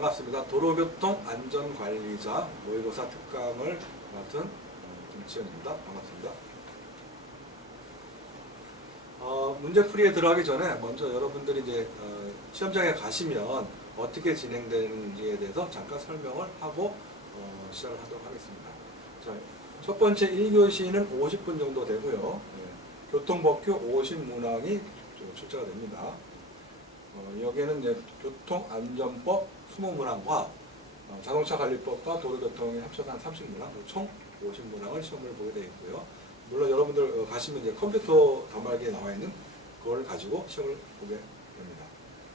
반갑습니다. 도로교통 안전관리자 모의고사 특강을 맡은 김치현입니다. 반갑습니다. 문제풀이에 들어가기 전에 먼저 여러분들이 이제 시험장에 가시면 어떻게 진행되는지에 대해서 잠깐 설명을 하고 시작을 하도록 하겠습니다. 자, 첫 번째 1교시는 50분 정도 되고요. 교통법규 50문항이 출제가 됩니다. 여기에는 이제 교통안전법 20문항과 자동차관리법과 도로교통이 합쳐서 한 30문항, 총 50문항을 시험을 보게 되어 있고요. 물론 여러분들 가시면 이제 컴퓨터 단말기에 나와 있는 그걸 가지고 시험을 보게 됩니다.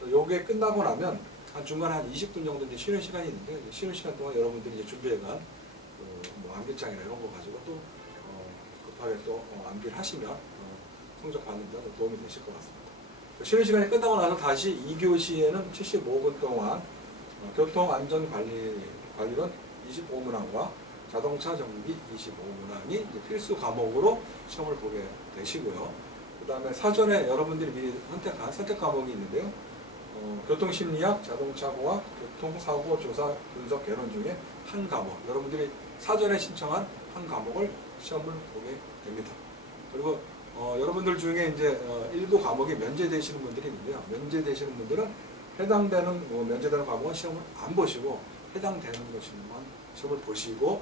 요게 끝나고 나면 한 중간에 한 20분 정도 이제 쉬는 시간이 있는데, 쉬는 시간 동안 여러분들이 이제 준비해간 뭐 암기장이나 이런 거 가지고 또 급하게 또 암기를 하시면 성적 받는 데 도움이 되실 것 같습니다. 쉬는 시간이 끝나고 나서 다시 2교시에는 75분 동안 교통안전관리론 25문항과 자동차 정비 25문항이 필수 과목으로 시험을 보게 되시고요. 그 다음에 사전에 여러분들이 미리 선택한 선택 과목이 있는데요. 교통심리학, 자동차공학, 교통사고 조사 분석 개론 중에 한 과목, 여러분들이 사전에 신청한 한 과목을 시험을 보게 됩니다. 그리고 여러분들 중에 이제 일부 과목이 면제되시는 분들이 있는데요. 면제되시는 분들은 해당되는 면제되는 과목은 시험을 안 보시고 해당되는 것만 시험을 보시고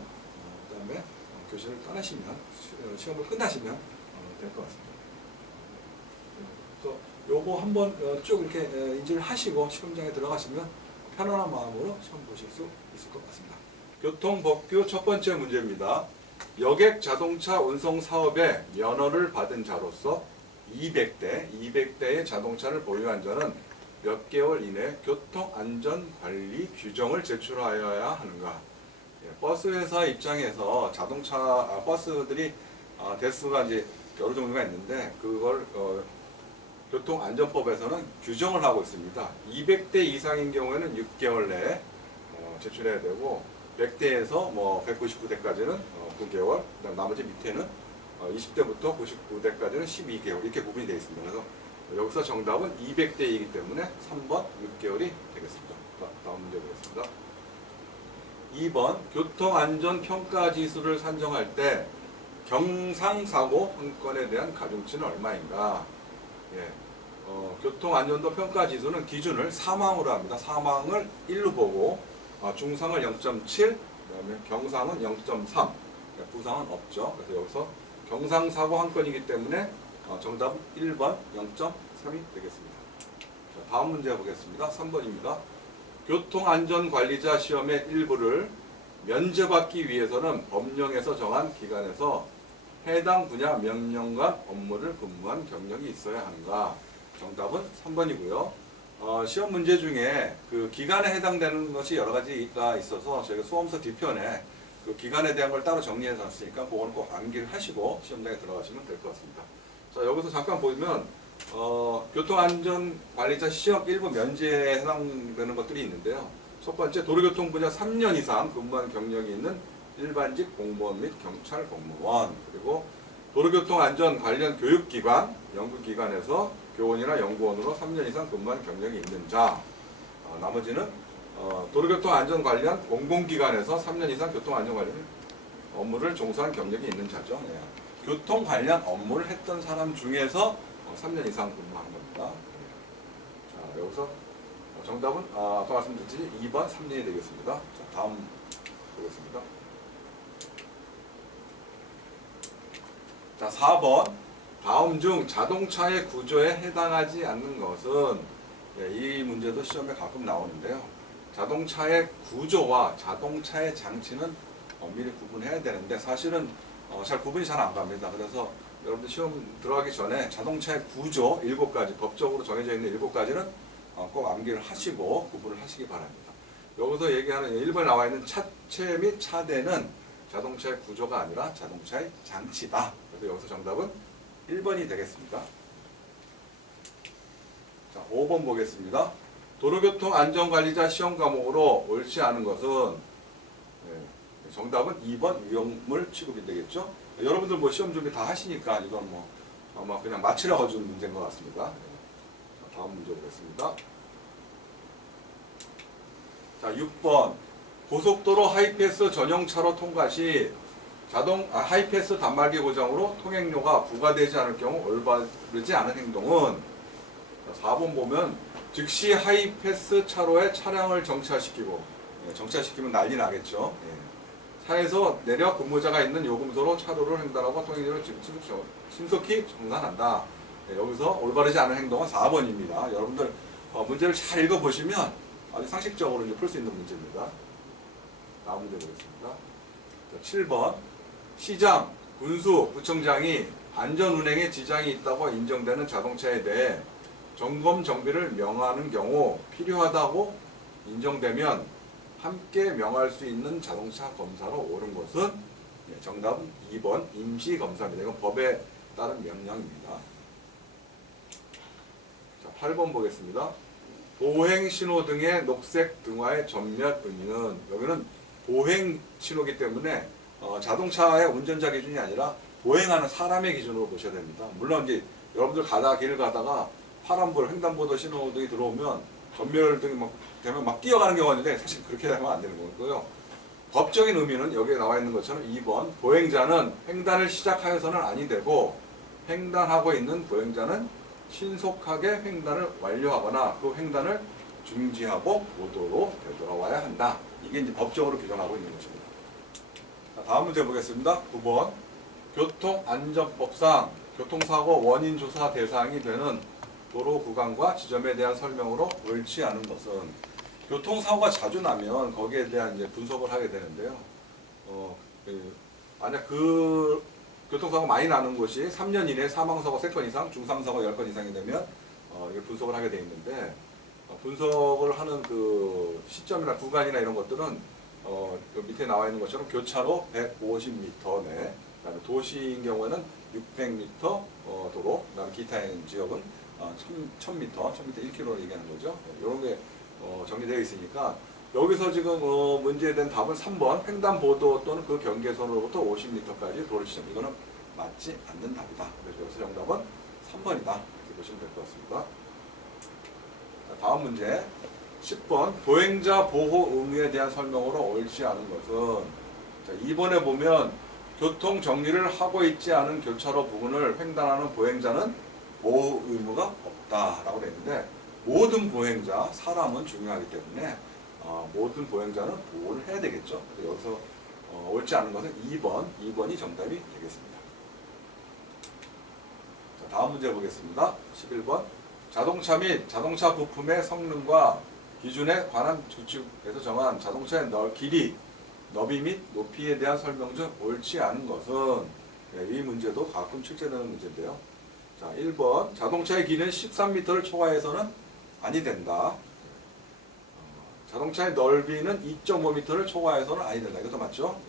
그 다음에 교실을 떠나시면 시험을 끝나시면 될 것 같습니다. 그래서 요거 한번 쭉 이렇게 인지를 하시고 시험장에 들어가시면 편안한 마음으로 시험 보실 수 있을 것 같습니다. 교통법규 첫 번째 문제입니다. 여객 자동차 운송 사업에 면허를 받은 자로서 200대의 자동차를 보유한 자는 몇 개월 이내 교통안전관리 규정을 제출하여야 하는가? 버스 회사 입장에서 자동차 버스들이 대수가 이제 여러 종류가 있는데 그걸 교통안전법에서는 규정을 하고 있습니다. 200대 이상인 경우에는 6개월 내에 제출해야 되고 100대에서 뭐 199대까지는 9개월, 그다음 나머지 밑에는 20대부터 99대까지는 12개월 이렇게 구분이 되어 있습니다. 그래서 여기서 정답은 200대이기 때문에 3번 6개월이 되겠습니다. 다음 문제 보겠습니다. 2번 교통안전평가지수를 산정할 때 경상사고 한 건에 대한 가중치는 얼마인가? 교통안전도 평가지수는 기준을 사망으로 합니다. 사망을 1로 보고 중상을 0.7, 그다음에 경상은 0.3, 부상은 없죠. 그래서 여기서 경상사고 한 건이기 때문에 정답은 1번 0.3이 되겠습니다. 자, 다음 문제 보겠습니다. 3번입니다. 교통안전관리자 시험의 일부를 면제받기 위해서는 법령에서 정한 기관에서 해당 분야 명령관 업무를 근무한 경력이 있어야 하는가? 정답은 3번이고요. 시험 문제 중에 그 기간에 해당되는 것이 여러 가지가 있어서 저희가 수험서 뒤편에 그 기간에 대한 걸 따로 정리해 놨으니까 그거는 꼭 암기를 하시고 시험장에 들어가시면 될 것 같습니다. 자, 여기서 잠깐 보면 교통안전관리자 시험 일부 면제에 해당되는 것들이 있는데요. 첫 번째, 도로교통 분야 3년 이상 근무한 경력이 있는 일반직 공무원 및 경찰 공무원, 그리고 도로교통안전 관련 교육기관, 연구기관에서 교원이나 연구원으로 3년 이상 근무한 경력이 있는 자, 나머지는 도로교통안전 관련 공공기관에서 3년 이상 교통안전 관련 업무를 종사한 경력이 있는 자죠. 교통 관련 업무를 했던 사람 중에서 3년 이상 근무한 겁니다. 자, 여기서 정답은 아까 말씀드렸듯이 2번 3년이 되겠습니다. 자, 다음 보겠습니다. 자, 4번. 다음 중 자동차의 구조에 해당하지 않는 것은, 이 문제도 시험에 가끔 나오는데요. 자동차의 구조와 자동차의 장치는 엄밀히 구분해야 되는데 사실은 잘 구분이 잘 안 갑니다. 그래서 여러분들 시험 들어가기 전에 자동차의 구조 7가지, 법적으로 정해져 있는 7가지는 꼭 암기를 하시고 구분을 하시기 바랍니다. 여기서 얘기하는 1번에 나와 있는 차체 및 차대는 자동차의 구조가 아니라 자동차의 장치다. 그래서 여기서 정답은 1번이 되겠습니다. 자, 5번 보겠습니다. 도로교통안전관리자 시험 과목으로 옳지 않은 것은, 정답은 2번 위험물 취급이 되겠죠. 여러분들 뭐 시험 준비 다 하시니까 이건 뭐 아마 그냥 맞추려고 준 문제인 것 같습니다. 자, 다음 문제 보겠습니다. 자, 6번. 고속도로 하이패스 전용차로 통과 시 하이패스 단말기 고장으로 통행료가 부과되지 않을 경우 올바르지 않은 행동은, 자, 4번 보면 즉시 하이패스 차로에 차량을 정차시키고, 정차시키면 난리 나겠죠. 차에서 내려 근무자가 있는 요금소로 차로를 횡단하고 통행료를 신속히 정산한다. 여기서 올바르지 않은 행동은 4번입니다. 여러분들 문제를 잘 읽어보시면 아주 상식적으로 풀 수 있는 문제입니다. 다음 문제 보겠습니다. 자, 7번. 시장, 군수, 구청장이 안전운행에 지장이 있다고 인정되는 자동차에 대해 점검 정비를 명하는 경우 필요하다고 인정되면 함께 명할 수 있는 자동차 검사로 옳은 것은, 정답은 2번 임시검사입니다. 이건 법에 따른 명령입니다. 자, 8번 보겠습니다. 보행 신호등의 녹색 등화의 전면 의미는, 여기는 보행 신호기 때문에 자동차의 운전자 기준이 아니라 보행하는 사람의 기준으로 보셔야 됩니다. 물론 이제 여러분들 길을 가다가 파란불, 횡단보도 신호등이 들어오면 전멸등이 되면 뛰어가는 경우가 있는데, 사실 그렇게 되면 안 되는 거고요. 법적인 의미는 여기에 나와 있는 것처럼 2번 보행자는 횡단을 시작하여서는 아니 되고 횡단하고 있는 보행자는 신속하게 횡단을 완료하거나 그 횡단을 중지하고 보도로 되돌아와야 한다. 이게 이제 법적으로 규정하고 있는 것입니다. 자, 다음 문제 보겠습니다. 9번. 교통안전법상 교통사고 원인 조사 대상이 되는 도로 구간과 지점에 대한 설명으로 옳지 않은 것은, 교통사고가 자주 나면 거기에 대한 이제 분석을 하게 되는데요. 만약 그 교통사고 많이 나는 곳이 3년 이내 사망사고 3건 이상, 중상사고 10건 이상이 되면 이걸 분석을 하게 돼 있는데, 분석을 하는 그 시점이나 구간이나 이런 것들은 여기 밑에 나와 있는 것처럼 교차로 150m 내, 그다음에 도시인 경우에는 600m 도로, 그다음에 기타 지역은 1000m, 1km를 얘기하는 거죠. 이런 게 정리되어 있으니까 여기서 지금 문제에 대한 답은 3번 횡단보도 또는 그 경계선으로부터 50m까지 도로 지점, 이거는 맞지 않는 답이다. 그래서 여기서 정답은 3번이다. 이렇게 보시면 될 것 같습니다. 자, 다음 문제 10번 보행자 보호 의무에 대한 설명으로 옳지 않은 것은, 자, 2번에 보면 교통 정리를 하고 있지 않은 교차로 부근을 횡단하는 보행자는 보호 의무가 없다라고 되어 있는데, 모든 보행자, 사람은 중요하기 때문에 모든 보행자는 보호를 해야 되겠죠. 그래서 여기서 옳지 않은 것은 2번이 정답이 되겠습니다. 자, 다음 문제 보겠습니다. 11번 자동차 및 자동차 부품의 성능과 기준에 관한 규칙에서 정한 자동차의 길이, 너비 및 높이에 대한 설명 중 옳지 않은 것은, 이 문제도 가끔 출제되는 문제인데요. 자, 1번 자동차의 길이는 13m를 초과해서는 아니 된다. 자동차의 넓이는 2.5m를 초과해서는 아니 된다. 이것도 맞죠?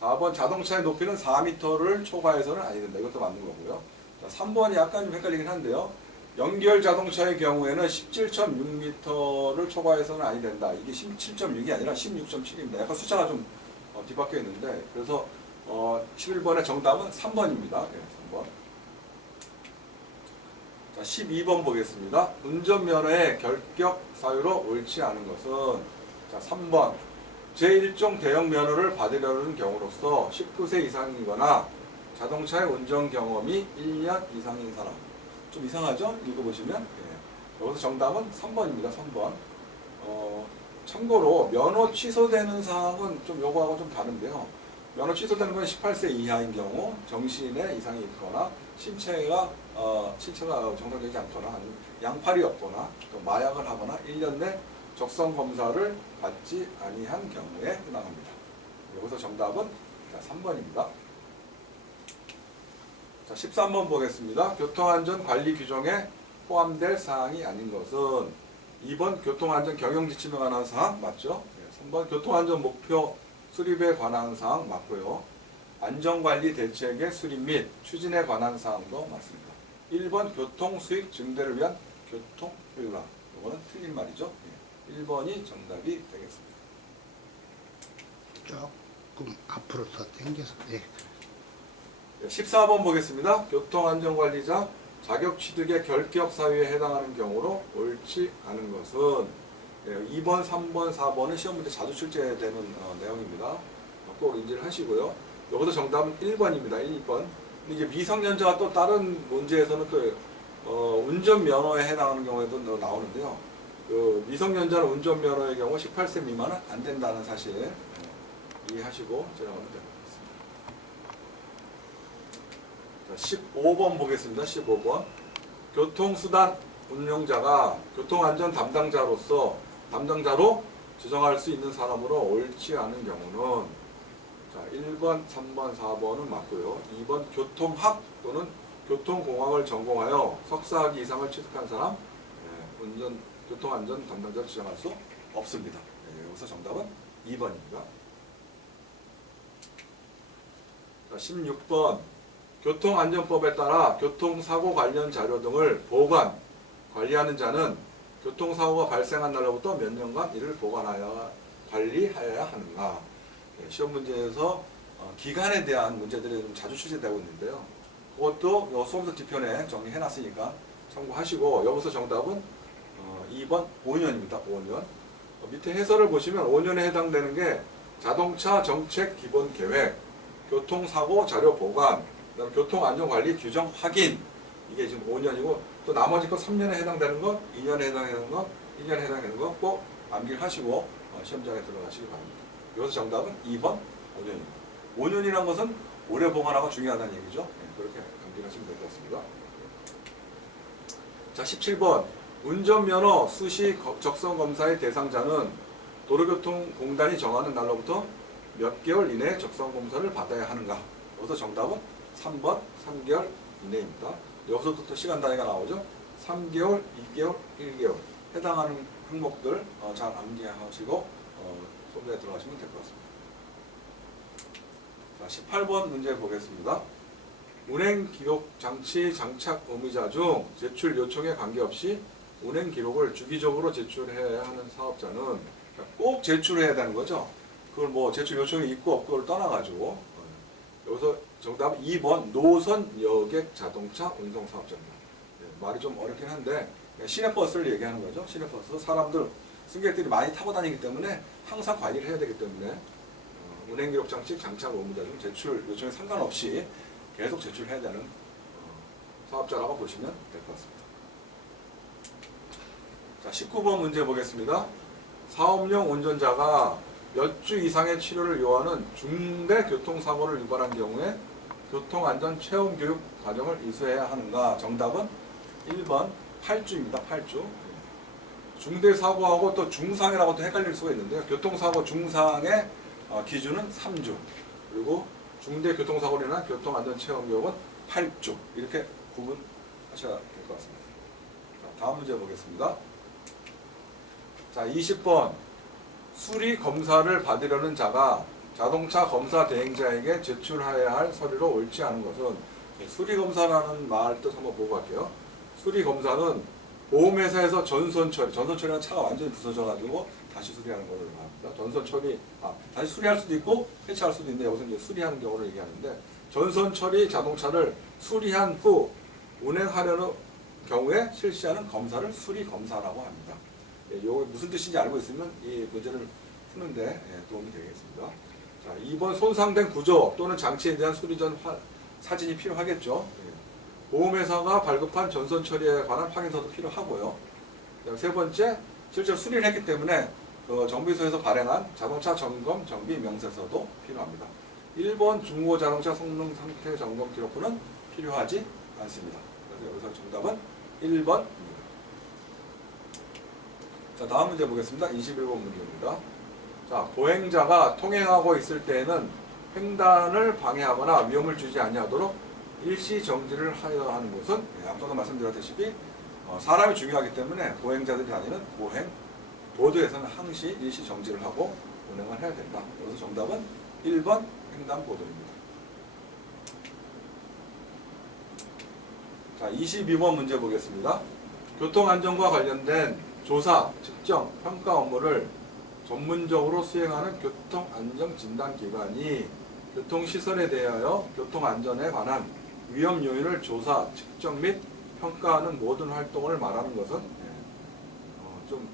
4번 자동차의 높이는 4m를 초과해서는 아니 된다. 이것도 맞는 거고요. 자, 3번이 약간 좀 헷갈리긴 한데요. 연결 자동차의 경우에는 17.6m를 초과해서는 아니 된다. 이게 17.6이 아니라 16.7입니다. 약간 숫자가 좀 뒤바뀌어 있는데, 그래서 11번의 정답은 3번입니다. 네, 3번. 자, 12번 보겠습니다. 운전면허의 결격 사유로 옳지 않은 것은, 자, 3번 제1종 대형 면허를 받으려는 경우로서 19세 이상이거나 자동차의 운전 경험이 1년 이상인 사람. 좀 이상하죠? 읽어보시면. 여기서 정답은 3번입니다. 3번. 참고로 면허 취소되는 사항은 좀 요거하고 좀 다른데요. 면허 취소되는 건 18세 이하인 경우, 정신에 이상이 있거나 신체가 정상되지 않거나, 아니면 양팔이 없거나, 또 마약을 하거나 1년 내 적성 검사를 받지 아니한 경우에 해당합니다. 여기서 정답은 3번입니다. 자, 13번 보겠습니다. 교통안전 관리 규정에 포함될 사항이 아닌 것은, 2번 교통안전 경영지침에 관한 사항 맞죠? 3번 교통안전 목표 수립에 관한 사항 맞고요. 안전관리 대책의 수립 및 추진에 관한 사항도 맞습니다. 1번 교통수익 증대를 위한 교통효율화. 이거는 틀린 말이죠. 1번이 정답이 되겠습니다. 조금 앞으로 더 당겨서. 14번 보겠습니다. 교통안전관리자 자격 취득의 결격 사유에 해당하는 경우로 옳지 않은 것은, 네, 2번, 3번, 4번은 시험 문제 자주 출제되는 내용입니다. 꼭 인지를 하시고요. 여기서 정답은 1번입니다. 1번. 근데 이제 미성년자가 또 다른 문제에서는 또 운전면허에 해당하는 경우에도 나오는데요. 그 미성년자는 운전면허의 경우 18세 미만은 안 된다는 사실 이해하시고 지나가면 될 것 같습니다. 자, 15번 보겠습니다. 15번. 교통수단 운용자가 교통안전 담당자로 지정할 수 있는 사람으로 옳지 않은 경우는 자, 1번, 3번, 4번은 맞고요. 2번 교통학 또는 교통공학을 전공하여 석사학위 이상을 취득한 사람 교통안전 담당자로 지정할 수 없습니다. 여기서 정답은 2번입니다. 자, 16번 교통안전법에 따라 교통사고 관련 자료 등을 보관, 관리하는 자는 교통사고가 발생한 날로부터 몇 년간 이를 보관하여 관리하여야 하는가. 시험 문제에서 기간에 대한 문제들이 좀 자주 출제되고 있는데요. 그것도 수험서 뒤편에 정리해놨으니까 참고하시고 여기서 정답은 2번 5년입니다. 5년. 밑에 해설을 보시면 5년에 해당되는 게 자동차 정책 기본 계획, 교통사고 자료 보관, 그다음에 교통안전관리 규정 확인 이게 지금 5년이고 또 나머지 거 3년에 해당되는 것, 2년에 해당되는 것, 1년에 해당되는 것 꼭 암기를 하시고 시험장에 들어가시기 바랍니다. 여기서 정답은 2번 5년입니다. 5년이라는 것은 오래 보관하고 중요하다는 얘기죠. 그렇게 암기하시면 될 것 같습니다. 자, 17번 운전면허 수시 적성검사의 대상자는 도로교통공단이 정하는 날로부터 몇 개월 이내에 적성검사를 받아야 하는가. 여기서 정답은 3번 3개월 이내입니다. 여기서도 또 시간 단위가 나오죠. 3개월, 2개월, 1개월 해당하는 항목들 잘 암기하시고 수업에 들어가시면 될 것 같습니다. 자, 18번 문제 보겠습니다. 운행 기록 장치 장착 의무자 중 제출 요청에 관계없이 운행 기록을 주기적으로 제출해야 하는 사업자는 꼭 제출해야 되는 거죠. 그걸 뭐 제출 요청이 있고 없고를 떠나가지고 여기서 정답은 2번 노선 여객 자동차 운송 사업자입니다. 말이 좀 어렵긴 한데 시내버스를 얘기하는 거죠. 시내버스 사람들 승객들이 많이 타고 다니기 때문에 항상 관리를 해야 되기 때문에 운행기록 장치 장착 의무자 중 제출 요청에 상관없이 계속 제출해야 되는 사업자라고 보시면 될 것 같습니다. 자, 19번 문제 보겠습니다. 사업용 운전자가 몇 주 이상의 치료를 요하는 중대 교통사고를 유발한 경우에 교통안전 체험교육 과정을 이수해야 하는가. 정답은 1번 8주입니다. 8주. 중대사고하고 또 중상이라고 또 헷갈릴 수가 있는데요. 교통사고 중상의 기준은 3주. 그리고 중대교통사고로 인한 교통안전체험교육은 8주. 이렇게 구분하셔야 될 것 같습니다. 자, 다음 문제 보겠습니다. 자, 20번. 수리 검사를 받으려는 자가 자동차 검사 대행자에게 제출해야 할 서류로 옳지 않은 것은 수리 검사라는 말 뜻 한번 보고 갈게요. 수리 검사는 보험회사에서 전선 처리는 차가 완전히 부서져가지고 다시 수리하는 것을 말합니다. 전선 처리, 다시 수리할 수도 있고 폐차할 수도 있는데 여기서 이제 수리하는 경우를 얘기하는데 전선 처리 자동차를 수리한 후 운행하려는 경우에 실시하는 검사를 수리 검사라고 합니다. 이거 무슨 뜻인지 알고 있으면 이 문제를 푸는데 도움이 되겠습니다. 자, 2번 손상된 구조 또는 장치에 대한 수리 전 사진이 필요하겠죠. 보험회사가 발급한 전선 처리에 관한 확인서도 필요하고요. 세 번째, 실제로 수리를 했기 때문에 그 정비소에서 발행한 자동차 점검 정비 명세서도 필요합니다. 1번 중고 자동차 성능 상태 점검 기록부는 필요하지 않습니다. 그래서 여기서 정답은 1번입니다. 자, 다음 문제 보겠습니다. 21번 문제입니다. 자, 보행자가 통행하고 있을 때에는 횡단을 방해하거나 위험을 주지 아니하도록 일시 정지를 하여야 하는 것은 아까도 말씀드렸다시피 사람이 중요하기 때문에 보행자들이 다니는 보행 도로에서는 항시 일시 정지를 하고 운행을 해야 된다. 그래서 정답은 1번 횡단보도입니다. 자, 22번 문제 보겠습니다. 교통안전과 관련된 조사, 측정, 평가 업무를 전문적으로 수행하는 교통안전진단기관이 교통시설에 대하여 교통안전에 관한 위험 요인을 조사, 측정 및 평가하는 모든 활동을 말하는 것은 좀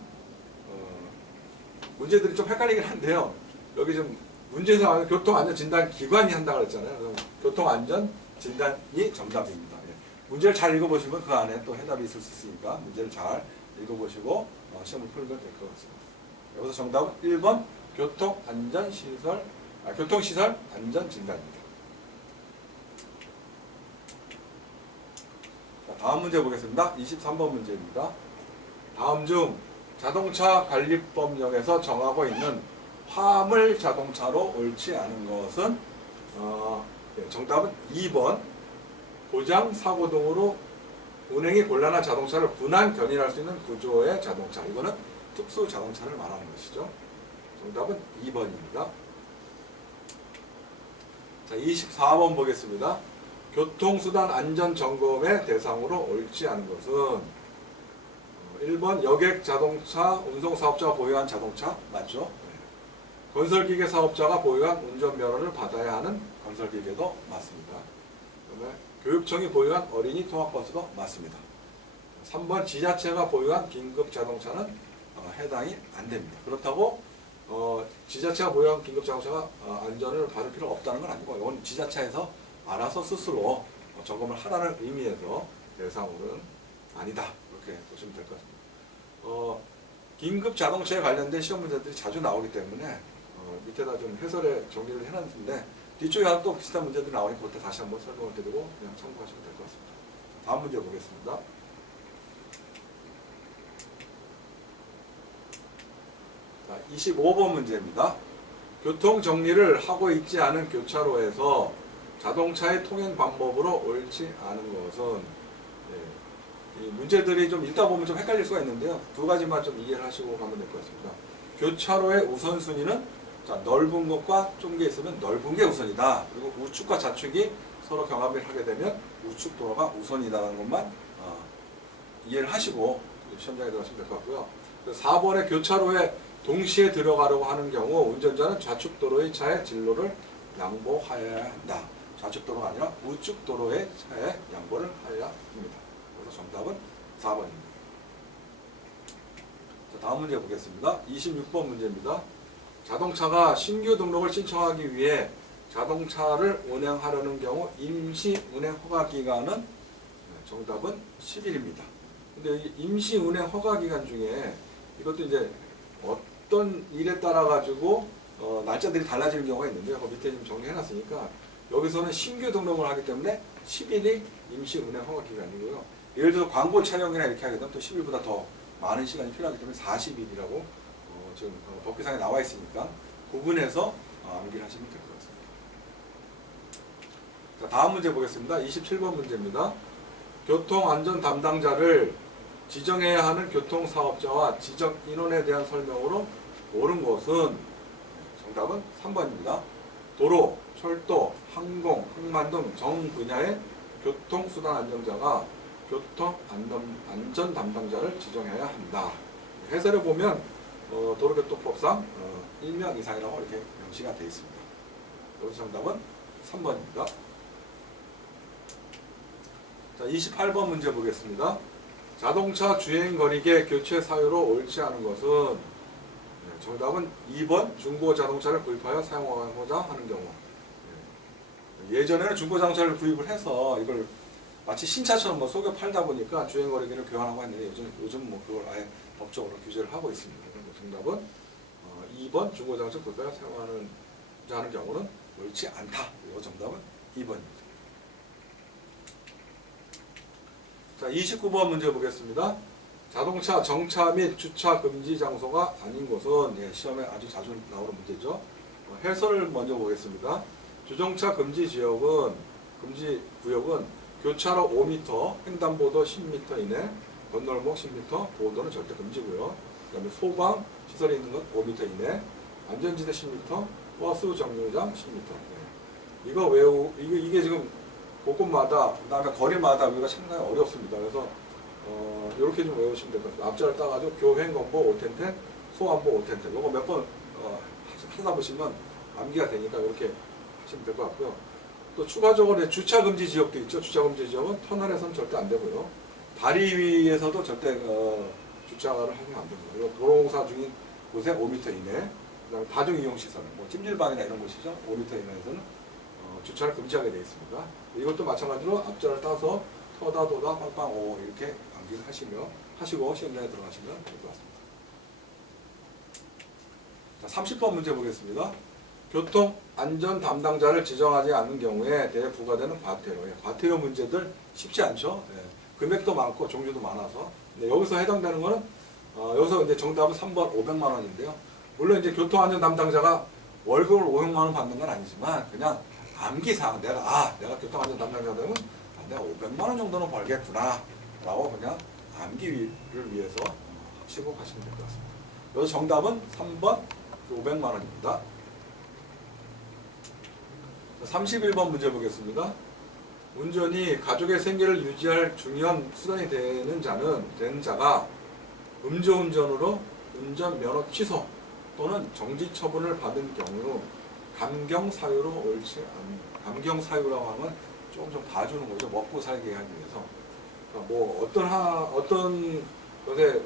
문제들이 좀 헷갈리긴 한데요. 여기 좀 문제에서 교통안전진단기관이 한다고 그랬잖아요. 그럼 교통안전진단이 정답입니다. 예. 문제를 잘 읽어보시면 그 안에 또 해답이 있을 수 있으니까 문제를 잘 읽어보시고 시험을 풀면 될 것 같습니다. 여기서 정답은 1번 교통시설 안전진단입니다. 자, 다음 문제 보겠습니다. 23번 문제입니다. 다음 중 자동차 관리법령에서 정하고 있는 화물 자동차로 옳지 않은 것은 정답은 2번 고장, 사고 등으로 운행이 곤란한 자동차를 분할 견인할 수 있는 구조의 자동차. 이거는 특수 자동차를 말하는 것이죠. 정답은 2번입니다. 자, 24번 보겠습니다. 교통수단 안전점검의 대상으로 옳지 않은 것은 1번 여객 자동차 운송사업자가 보유한 자동차 맞죠? 네. 건설기계 사업자가 보유한 운전면허를 받아야 하는 건설기계도 맞습니다. 그다음에 교육청이 보유한 어린이 통학버스도 맞습니다. 3번 지자체가 보유한 긴급자동차는 해당이 안 됩니다. 그렇다고 지자체가 보유한 긴급자동차가 안전을 받을 필요가 없다는 건 아니고 이건 지자체에서 알아서 스스로 점검을 하라는 의미에서 대상으로는 아니다. 이렇게 보시면 될 것 같습니다. 긴급 자동차에 관련된 시험 문제들이 자주 나오기 때문에 밑에다 좀 해설에 정리를 해놨는데 뒤쪽에 또 비슷한 문제들이 나오니까 그때 다시 한번 설명을 드리고 그냥 참고하시면 될 것 같습니다. 다음 문제 보겠습니다. 자, 25번 문제입니다. 교통 정리를 하고 있지 않은 교차로에서 자동차의 통행 방법으로 옳지 않은 것은 이 문제들이 좀 읽다 보면 좀 헷갈릴 수가 있는데요. 두 가지만 좀 이해를 하시고 가면 될 것 같습니다. 교차로의 우선순위는 넓은 것과 좁은 게 있으면 넓은 게 우선이다. 그리고 우측과 좌측이 서로 경합을 하게 되면 우측 도로가 우선이다라는 것만 이해를 하시고 시험장에 들어가시면 될 것 같고요. 4번의 교차로에 동시에 들어가려고 하는 경우 운전자는 좌측 도로의 차의 진로를 양보하여야 한다. 좌측 도로가 아니라 우측 도로의 차에 양보를 하여야 합니다. 그래서 정답은 4번입니다. 자, 다음 문제 보겠습니다. 26번 문제입니다. 자동차가 신규 등록을 신청하기 위해 자동차를 운행하려는 경우 임시 운행 허가 기간은 정답은 10일입니다. 근데 이 임시 운행 허가 기간 중에 이것도 이제 어떤 일에 따라 가지고 날짜들이 달라지는 경우가 있는데요. 그 밑에 좀 정리해 놨으니까 여기서는 신규 등록을 하기 때문에 10일이 임시 운행 허가 기간이고요. 예를 들어서 광고 촬영이나 이렇게 하게 되면 또 10일보다 더 많은 시간이 필요하기 때문에 40일이라고 지금 법규상에 나와 있으니까 구분해서 암기를 하시면 될 것 같습니다. 자, 다음 문제 보겠습니다. 27번 문제입니다. 교통안전 담당자를 지정해야 하는 교통사업자와 지정 인원에 대한 설명으로 옳은 것은 정답은 3번입니다. 도로, 철도, 항공, 항만 등 정 분야의 교통수단 안전자가 교통안전 담당자를 지정해야 한다. 해설에 보면 도로교통법상 1명 이상이라고 이렇게 명시가 되어 있습니다. 여기서 정답은 3번입니다. 자, 28번 문제 보겠습니다. 자동차 주행거리계 교체 사유로 옳지 않은 것은 정답은 2번 중고 자동차를 구입하여 사용하고자 하는 경우. 예전에는 중고 자동차를 구입을 해서 이걸 마치 신차처럼 뭐 속여 팔다 보니까 주행거리계를 교환하고 했는데 요즘 뭐 그걸 아예 법적으로 규제를 하고 있습니다. 정답은 2번 중고 자동차 구입하여 사용하고자 하는 경우는 옳지 않다. 이거 정답은 2번입니다. 자, 29번 문제 보겠습니다. 자동차 정차 및 주차 금지 장소가 아닌 곳은 시험에 아주 자주 나오는 문제죠. 해설을 먼저 보겠습니다. 주정차 금지 구역은 교차로 5m, 횡단보도 10m 이내, 건널목 10m, 보도는 절대 금지고요. 그다음에 소방 시설이 있는 건 5m 이내, 안전지대 10m, 버스 정류장 10m. 이게 지금 곳곳마다, 그다음에 거리마다 우리가 상당히 어렵습니다. 그래서 이렇게 좀 외우시면 될 것 같습니다. 앞자를 따가지고 교행건보 5텐텐, 소안보 5텐텐. 이거 몇 번 하다 보시면 암기가 되니까 이렇게 하시면 될 것 같고요. 또 추가적으로 주차금지 지역도 있죠. 주차금지 지역은 터널에서는 절대 안 되고요. 다리 위에서도 절대 주차를 하면 안 됩니다. 그리고 도로공사 중인 곳에 5m 이내, 그다음에 다중이용시설, 뭐 찜질방이나 이런 곳이죠. 5m 이내에서는 주차를 금지하게 되어 있습니다. 이것도 마찬가지로 앞자를 따서 터다 도다 빵빵 오 이렇게 암기를 하시고 시험장에 들어가시면 될 것 같습니다. 자, 30번 문제 보겠습니다. 교통 안전 담당자를 지정하지 않는 경우에 대해 부과되는 과태료. 과태료 문제들 쉽지 않죠. 금액도 많고 종류도 많아서. 여기서 해당되는 거는 여기서 이제 정답은 3번 500만 원인데요. 물론 이제 교통 안전 담당자가 월급을 500만 원 받는 건 아니지만 그냥 암기상 내가 교통 안전 담당자 되면 내가 500만 원 정도는 벌겠구나 라고 그냥 암기를 위해서 하시고 가시면 될 것 같습니다. 여기서 정답은 3번 500만 원입니다. 31번 문제 보겠습니다. 운전이 가족의 생계를 유지할 중요한 수단이 되는 자가 음주운전으로 운전 면허 취소 또는 정지 처분을 받은 경우 감경사유로 옳지 않습니다. 감경사유라고 하면 좀 봐주는 거죠. 먹고 살게 하기 위해서. 그러니까 뭐 어떤 것에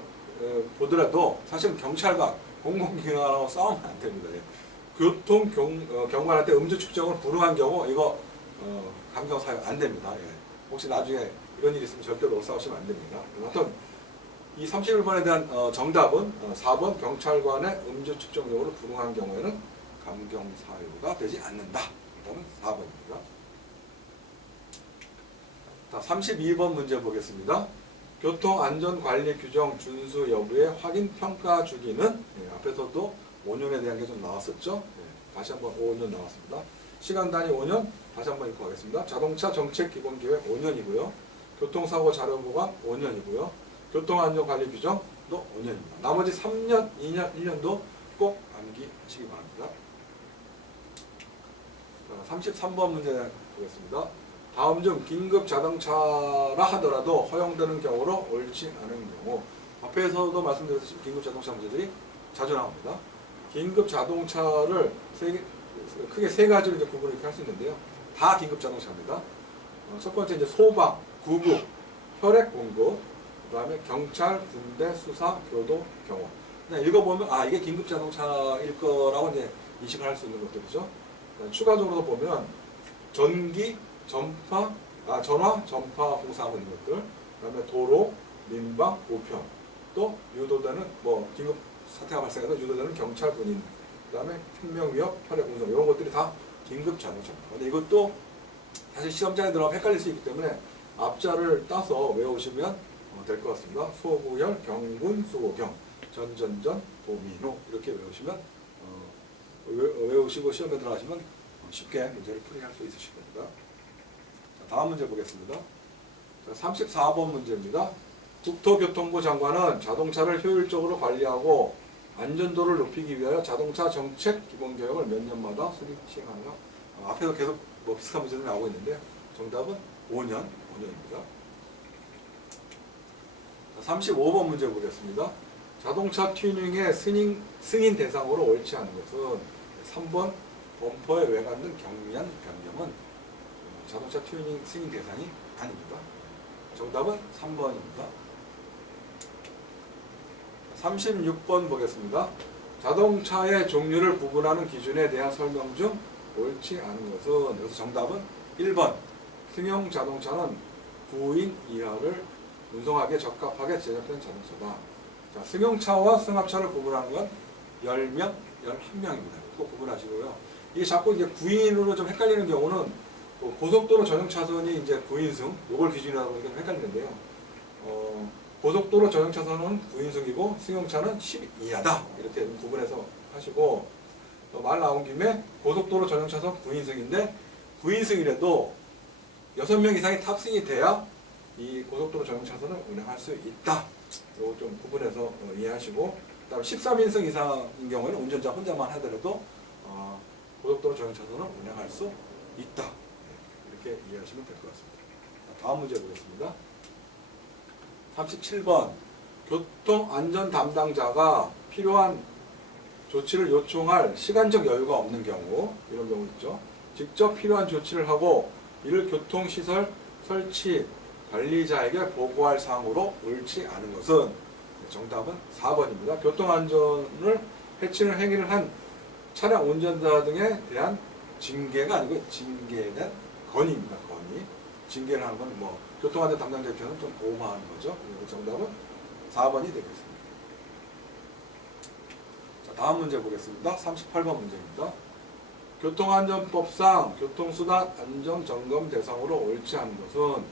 보더라도 사실 경찰과 공공기관하고 싸우면 안 됩니다. 경관할 때 음주 측정을 불응한 경우 이거 감경사유 안 됩니다. 혹시 나중에 이런 일이 있으면 절대로 싸우시면 안 됩니다. 하여튼 이 31번에 대한 정답은 4번 경찰관의 음주 측정 요구를 불응한 경우에는 감경사유가 되지 않는다. 일단은 4번입니다. 자, 32번 문제 보겠습니다. 교통안전관리 규정 준수 여부의 확인 평가 주기는 앞에서도 5년에 대한 게 좀 나왔었죠. 다시 한번 5년 나왔습니다. 시간 단위 5년 다시 한번 읽고 가겠습니다. 자동차 정책 기본 계획 5년이고요. 교통사고 자료 보관 5년이고요. 교통안전관리 규정도 5년입니다. 나머지 3년, 2년, 1년도 꼭 암기하시기 바랍니다. 33번 문제 보겠습니다. 다음 중 긴급 자동차라 하더라도 허용되는 경우로 옳지 않은 경우. 앞에서도 말씀드렸듯이 긴급 자동차 문제들이 자주 나옵니다. 긴급 자동차를 크게 세 가지로 이제 구분을 이렇게 할 수 있는데요. 다 긴급 자동차입니다. 첫 번째 이제 소방, 구급, 혈액 공급, 그다음에 경찰, 군대, 수사, 교도, 경호. 그냥 읽어보면 이게 긴급 자동차일 거라고 이제 인식을 할 수 있는 것들이죠. 추가적으로 보면 전기, 전화, 전파 공사하고 있는 것들, 그다음에 도로, 민방, 보편, 또 유도되는 긴급 사태가 발생해서 유도되는 경찰, 군인, 그다음에 생명위협, 혈액 공성 이런 것들이 다 긴급 자동차입니다. 근데 이것도 사실 시험장에 들어가면 헷갈릴 수 있기 때문에 앞자를 따서 외우시면 될 것 같습니다. 소구혈, 경군, 수고경, 전전전, 도민호 이렇게 외우시면 외우시고 시험에 들어가시면 쉽게 문제를 풀이할 수 있으실 겁니다. 자, 다음 문제 보겠습니다. 자, 34번 문제입니다. 국토교통부 장관은 자동차를 효율적으로 관리하고 안전도를 높이기 위하여 자동차 정책 기본계획을 몇 년마다 수립 시행하는가? 앞에서 계속 비슷한 문제들이 나오고 있는데 정답은 5년입니다. 35번 문제 보겠습니다. 자동차 튜닝의 승인 대상으로 옳지 않은 것은 3번 범퍼에 외관된 경미한 변경은 자동차 튜닝 승인 대상이 아닙니다. 정답은 3번입니다. 36번 보겠습니다. 자동차의 종류를 구분하는 기준에 대한 설명 중 옳지 않은 것은 여기서 정답은 1번 승용 자동차는 9인 이하를 운송하기에 적합하게 제작된 자동차다. 자, 승용차와 승합차를 구분하는 건 10명, 11명입니다. 꼭 구분하시고요. 이게 자꾸 이제 9인으로 좀 헷갈리는 경우는 고속도로 전용 차선이 이제 9인승, 요걸 기준이라고 보니까 좀 헷갈리는데요. 고속도로 전용 차선은 9인승이고 승용차는 10인 이하다. 이렇게 구분해서 하시고 말 나온 김에 고속도로 전용 차선 9인승인데 9인승이라도 6명 이상이 탑승이 돼야 이 고속도로 전용 차선을 운행할 수 있다. 이거 좀 구분해서 이해하시고, 그다음에 13인승 이상인 경우에는 운전자 혼자만 하더라도 고속도로 전용 차선을 운행할 수 있다. 이렇게 이해하시면 될 것 같습니다. 다음 문제 보겠습니다. 37번 교통안전 담당자가 필요한 조치를 요청할 시간적 여유가 없는 경우, 이런 경우 있죠. 직접 필요한 조치를 하고 이를 교통시설 설치 관리자에게 보고할 사항으로 옳지 않은 것은 정답은 4번입니다. 교통안전을 해치는 행위를 한 차량 운전자 등에 대한 징계가 아니고 징계에 대한 건의입니다. 건의. 징계를 하는 건 뭐 교통안전 담당자 입장에서는 좀 오버하는 거죠. 그래서 정답은 4번이 되겠습니다. 자, 다음 문제 보겠습니다. 38번 문제입니다. 교통안전법상 교통수단 안전점검 대상으로 옳지 않은 것은,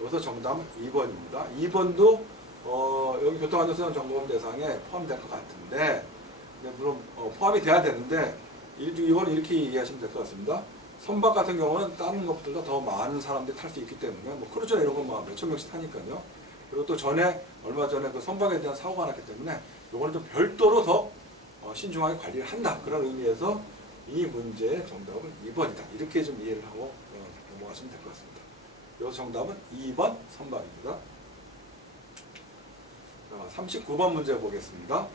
여기서 정답은 2번입니다. 2번도 여기 교통안전수단 점검 대상에 포함될 것 같은데, 물론 포함이 돼야 되는데 이거는 이렇게 이해하시면 될 것 같습니다. 선박 같은 경우는 다른 것보다 더 많은 사람들이 탈 수 있기 때문에, 뭐 크루즈나 이런 건 몇천 명씩 타니까요. 그리고 또 얼마 전에 그 선박에 대한 사고가 났기 때문에 이거는 좀 별도로 더 신중하게 관리를 한다. 그런 의미에서 이 문제의 정답은 2번이다. 이렇게 좀 이해를 하고 넘어가시면 될 것 같습니다. 이 정답은 2번 선박입니다. 자, 39번 문제 보겠습니다.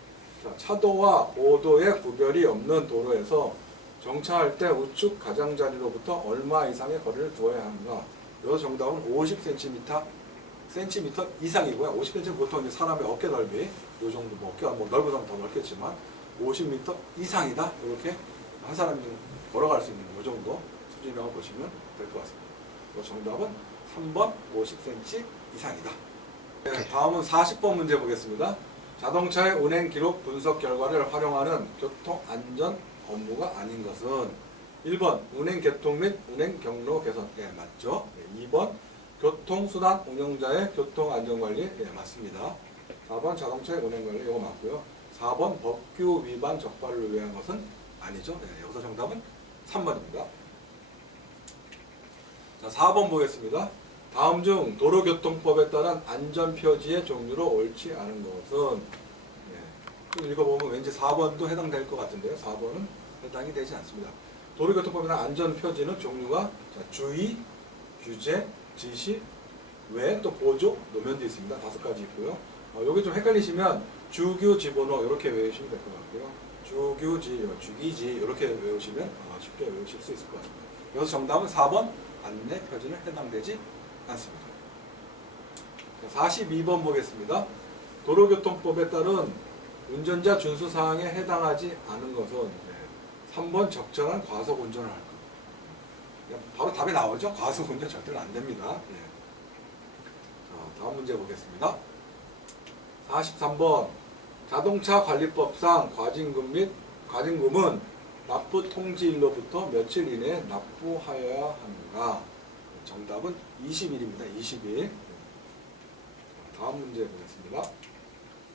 자, 차도와 보도의 구별이 없는 도로에서 정차할 때 우측 가장자리로부터 얼마 이상의 거리를 두어야 하는가? 이 정답은 50cm 이상이고요. 50cm 보통 이제 사람의 어깨 넓이, 이 정도, 뭐 어깨가 뭐 넓으면 더 넓겠지만 50m 이상이다. 이렇게 한 사람이 걸어갈 수 있는 이 정도 수준이라고 보시면 될 것 같습니다. 이 정답은 3번 50cm 이상이다. 네, 다음은 40번 문제 보겠습니다. 자동차의 운행 기록 분석 결과를 활용하는 교통안전 업무가 아닌 것은 1번 운행 개통 및 운행 경로 개선, 예, 맞죠? 네, 2번 교통수단 운영자의 교통안전관리, 예, 맞습니다. 4번 자동차의 운행관리, 이거 맞고요. 4번 법규 위반 적발을 위한 것은 아니죠. 네, 여기서 정답은 3번입니다. 자, 4번 보겠습니다. 다음 중 도로교통법에 따른 안전표지의 종류로 옳지 않은 것은, 예, 좀 읽어보면 왠지 4번도 해당될 것 같은데요. 4번은 해당이 되지 않습니다. 도로교통법에 따른 안전표지는 종류가 주의, 규제, 지시, 외, 또 보조, 노면도 있습니다. 5가지 있고요. 여기 좀 헷갈리시면 주규, 지번호 이렇게 외우시면 될 것 같고요. 주규지, 주기지 이렇게 외우시면 쉽게 외우실 수 있을 것 같습니다. 여기서 정답은 4번 안내 표지는 해당되지 않습니다. 42번 보겠습니다. 도로교통법에 따른 운전자 준수사항에 해당하지 않은 것은 3번 적절한 과속 운전을 할 것. 바로 답이 나오죠. 과속 운전 절대로 안 됩니다. 예. 자, 다음 문제 보겠습니다. 43번 자동차 관리법상 과징금은 납부 통지일로부터 며칠 이내에 납부하여야 하는가? 정답은 20일입니다. 20일. 다음 문제 보겠습니다.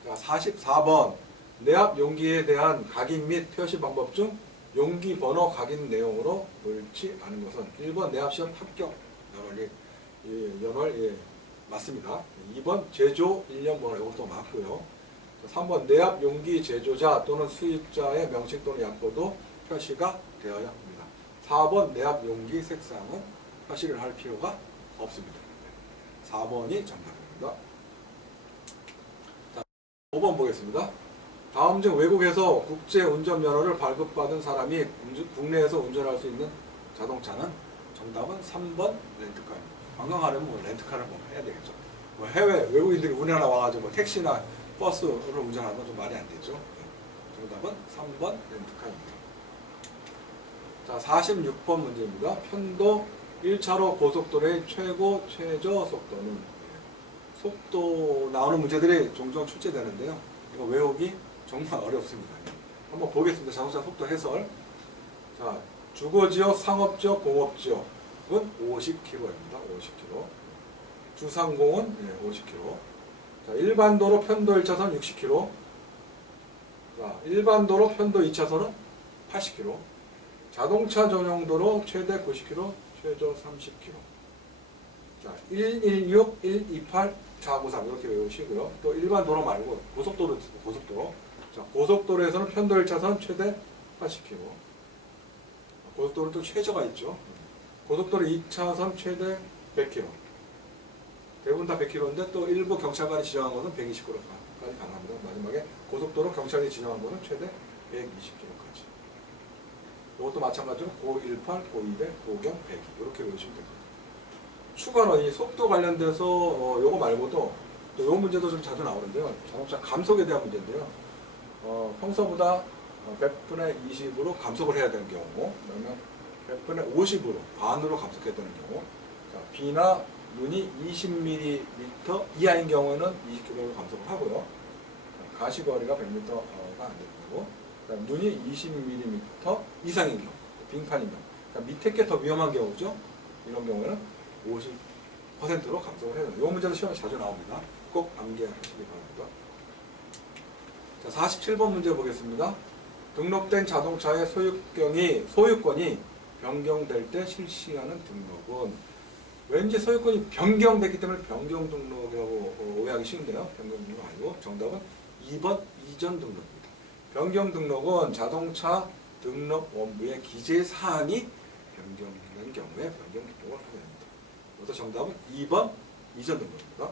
자, 44번 내압 용기에 대한 각인 및 표시 방법 중 용기 번호 각인 내용으로 옳지 않은 것은 1번 내압시험 합격 연월, 예, 맞습니다. 2번 제조 1년 번호, 이것도 맞고요. 3번 내압 용기 제조자 또는 수입자의 명칭 또는 약보도 표시가 되어야 합니다. 4번 내압 용기 색상은 표시를 할 필요가 없습니다. 4번이 정답입니다. 자, 5번 보겠습니다. 다음 중 외국에서 국제 운전면허를 발급받은 사람이 국내에서 운전할 수 있는 자동차는 정답은 3번 렌트카입니다. 관광하려면 뭐 렌트카를 뭐 해야 되겠죠. 뭐 해외 외국인들이 우리나라 와가지고 뭐 택시나 버스를 운전하는 건 좀 말이 안 되죠. 정답은 3번 렌트카입니다. 자, 46번 문제입니다. 편도 1차로 고속도로의 최저 속도는, 속도 나오는 문제들이 종종 출제되는데요. 이거 외우기 정말 어렵습니다. 한번 보겠습니다. 자동차 속도 해설. 자, 주거지역, 상업지역, 공업지역은 50km입니다. 50km. 주상공은 50km. 자, 일반도로 편도 1차선 60km. 자, 일반도로 편도 2차선은 80km. 자동차 전용도로 최대 90km, 최저 30km. 자, 116, 128, 493 이렇게 외우시고요. 또 일반 도로 말고 고속도로. 자, 고속도로에서는 편도 1차선 최대 80km. 고속도로 또 최저가 있죠. 고속도로 2차선 최대 100km. 대부분 다 100km인데 또 일부 경찰관이 지정한 것은 120km까지 가능합니다. 마지막에 고속도로 경찰이 지정한 것은 최대 120km까지. 이것도 마찬가지로 고18, 고200, 고경, 102 이렇게 외우시면 됩니다. 추가로 이 속도 관련돼서 요거 말고도 또 요 문제도 좀 자주 나오는데요. 자동차 감속에 대한 문제인데요. 평소보다 100분의 20으로 감속을 해야 되는 경우, 그러면 100분의 50으로 반으로 감속해야 되는 경우, 자, 비나 눈이 20mm 이하인 경우는 20km로 감속을 하고요. 가시거리가 100m가 안 되는 거고, 그러니까 눈이 20mm 이상인 경우, 빙판인 경우, 그러니까 밑에 게 더 위험한 경우죠. 이런 경우에는 50%로 감속을 해야 돼요. 이 문제도 시험에 자주 나옵니다. 꼭 암기하시기 바랍니다. 자, 47번 문제 보겠습니다. 등록된 자동차의 소유권이 변경될 때 실시하는 등록은, 왠지 소유권이 변경됐기 때문에 변경 등록이라고 오해하기 쉬운데요. 변경 등록 아니고 정답은 2번 이전 등록입니다. 변경 등록은 자동차 등록 원부의 기재 사항이 변경된 경우에 변경 등록을 하게 됩니다. 그래서 정답은 2번 이전 등록입니다.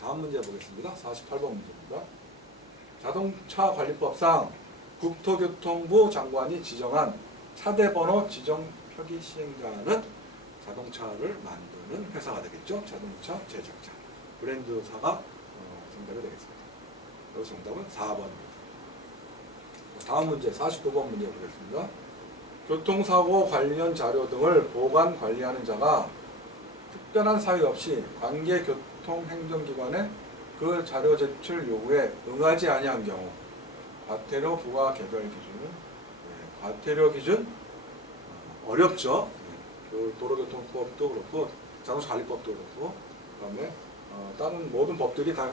다음 문제 보겠습니다. 48번 문제입니다. 자동차 관리법상 국토교통부 장관이 지정한 차대번호 지정 표기 시행자는 자동차를 만드는 회사가 되겠죠. 자동차 제작자, 브랜드사가 정답이 되겠습니다. 여기서 정답은 4번입니다. 다음 문제 49번 문제 보겠습니다. 교통사고 관련 자료 등을 보관 관리하는 자가 특별한 사유 없이 관계 교통행정기관에 그 자료 제출 요구에 응하지 아니한 경우, 과태료 부과 개별 기준은, 과태료 기준 어렵죠. 도로교통법도 그렇고 자동차관리법도 그렇고, 그다음에 다른 모든 법들이 다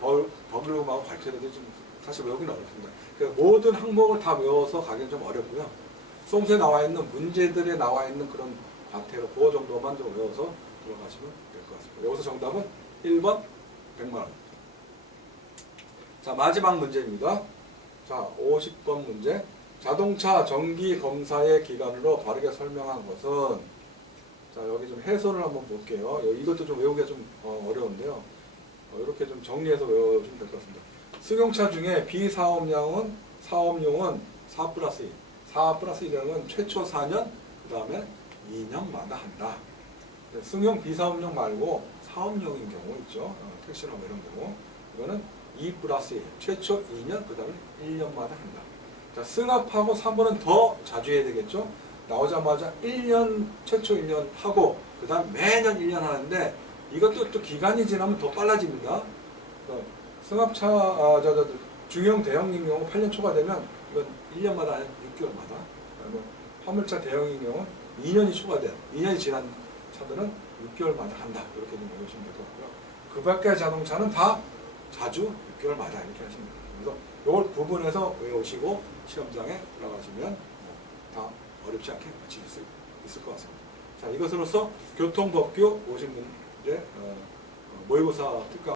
법률하고 과태료도 좀 사실 외우기는 어렵습니다. 그러니까 모든 항목을 다 외워서 가기는 좀 어렵고요. 수험서에 나와 있는 문제들에 나와 있는 그런 과태료 그거 정도만 좀 외워서 들어가시면 될 것 같습니다. 여기서 정답은 1번 100만 원. 자, 마지막 문제입니다. 자, 50번 문제. 자동차 정기 검사의 기간으로 바르게 설명한 것은, 자, 여기 좀 해설을 한번 볼게요. 이것도 좀 외우기가 좀 어려운데요. 이렇게 좀 정리해서 외워주면 될 것 같습니다. 승용차 중에 비사업용은 4+2. 4+1이라는 건 최초 4년, 그 다음에 2년마다 한다. 승용 비사업용 말고 사업용인 경우 있죠. 택시나 뭐 이런 경우. 이거는 2+1, 최초 2년, 그 다음에 1년마다 한다. 자, 승합하고 3번은 더 자주 해야 되겠죠. 나오자마자 1년, 최초 1년 하고, 그 다음 매년 1년 하는데, 이것도 또 기간이 지나면 더 빨라집니다. 승합차, 중형 대형인 경우 8년 초과되면, 이건 1년마다 아니라 6개월마다. 그다음에 화물차 대형인 경우 2년이 초과된, 2년이 지난 차들은 6개월마다 한다. 이렇게 좀 외우시면 될 것 같고요. 그 밖의 자동차는 다 자주 6개월마다 이렇게 하시면 됩니다. 그래서 이걸 구분해서 외우시고 시험장에 올라가시면 다 어렵지 않게 마칠 수 있을 것 같습니다. 자, 이것으로서 교통법규 50문제 모의고사 특강